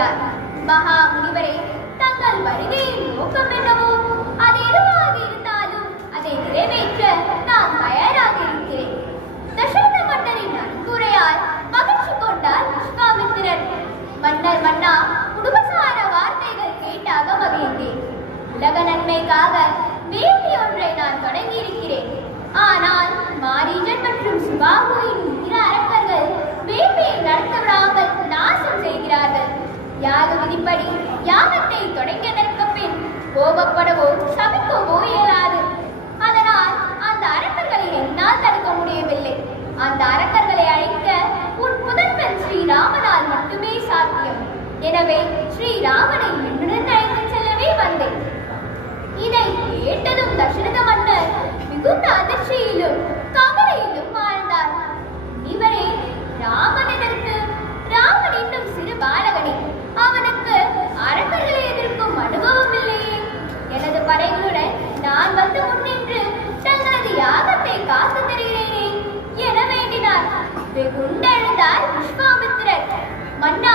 என்றார். மகா முனிவரே, தங்கள் வருகையின் நோக்கம் என்னவோ அது எதுவாக இருந்தாலும் அதை நிறைவேற்ற நான் தயாராக இருக்கிறேன். தசரத மன்னரின் நன்குரையால் மகிழ்ச்சி கொண்டார் விஸ்வாமித்திரர். மன்னர் மன்னா, குடும்பசார வார்த்தைகள் கேட்டாக மகிழ்ந்தேன். உலக நன்மைக்காக வேள்வி ஒன்றை நான் தொடங்கி இருக்கிறேன். ஆனால் மாரீஜன் மற்றும் சுபாகுவின் இரு அரக்கர்கள் வேள்வியை நடத்த விடாமல் நாசம் செய்கிறார்கள். யாக விதிப்படி யாகத்தை தொடங்கியதற்கு பின் கோபப்படவோ சபிக்கவோ இயலாது. அதனால் அந்த அரக்கர்களை என்னால் தடுக்க முடியவில்லை. அந்த அரக்கர்களை அழிக்க உன் புதல்வன் ஸ்ரீராமனால் மட்டுமே சாத்தியம். எனவே ஸ்ரீராமனை என்னுடன் அழைத்து செல்லவே வந்தேன். இதை கேட்டதும் தசரத மன்னர் மிகுந்த அதிர்ச்சியிலும் கவலையிலும் ஆழ்ந்தார். இவரே, ராமன் எதற்கு? ராமன் இன்னும் சிறு பாலகனே. அவனுக்கு அரக்கர்களை எதிர்க்கும் அனுபவம் இல்லையே. எனது படைகளுடன் நான் வந்து முன்னின்று தங்களது யாகத்தை காத்து தருகிறேனே என வேண்டினார். வெகுண்டெழுந்தார் விஸ்வாமித்திரர். மன்னா,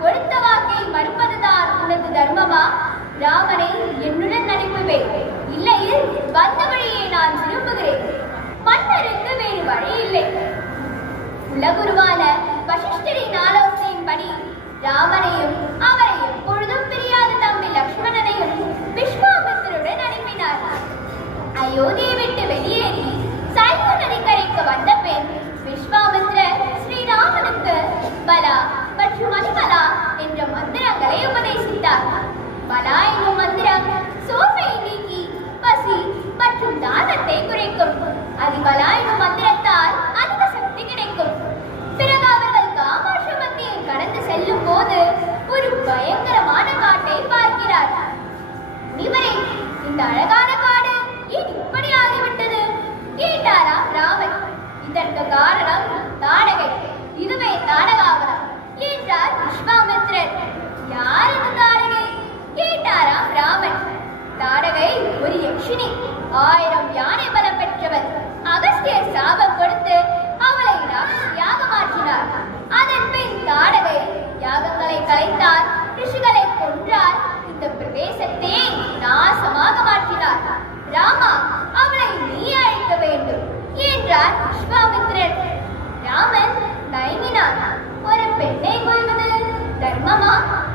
கொடுத்த வாக்கை மறுப்பதுதான் உனது தர்மமா? ராமனை என்னுடன் அனுப்புவேன். இல்லையில் வந்த வழியை நான் திரும்புகிறேன். மன்னருக்கு வேறு வழி இல்லை. குலகுருவான வசிஷ்டரின் ஆலோசனையின்படி ராமனையும் அவரை எப்பொழுதும் பிரியாத தம்பி லக்ஷ்மணனையும் விஸ்வாமித்திரருடன் அனுப்பினார். அயோத்தியை விட்டு வெளியேறி சைவ நதிக்கரைக்கு வந்த பின் விஸ்வாமித்திரர் ஸ்ரீராமனுக்கு பலா மற்றும் அனிமலா என்ற மந்திரங்களை உபதேசித்தார். பலா என்னும் மந்திரம் சோர்வை நீக்கி பசி மற்றும் தாகத்தை குறைக்கும். அதிபலா என்னும் மந்திரத்தால் அதிக சக்தி கிடைக்கும். பிறகு அவர்கள் காமாட்சமத்தியை கடந்து செல்லும் போது ஒரு பயங்கரமான காட்டை பார்க்கிறார். இவரே, இந்த அழகான காடு ஏன் இப்படி ஆகிவிட்டது கேட்டாராம் ராமன். இதற்கு காரணம் தாடகை. இதுவே தாடகாவரம் என்றார் விஸ்வாமித்திரர். யார் இந்த தாடகை கேட்டாராம் ராமன். தாடகை ஒரு யக்ஷினி. 1000 யானை பலம் பெற்றவர். அகஸ்தியர் சாபம் கொடுத்து அவளை ராட்சியாக மாற்றினார். அதன் பின் தாடகை யாகங்களை கலைத்தார், ரிஷிகளை கொன்றார், இந்த பிரதேசத்தை நாசமாக மாற்றினார். ராமா, அவளை நீ அழைக்க வேண்டும் என்றார் விஸ்வாமித்திரர். ராமன் தயங்கினார். ஒரு பெண்ணை கொல்வது தர்மமா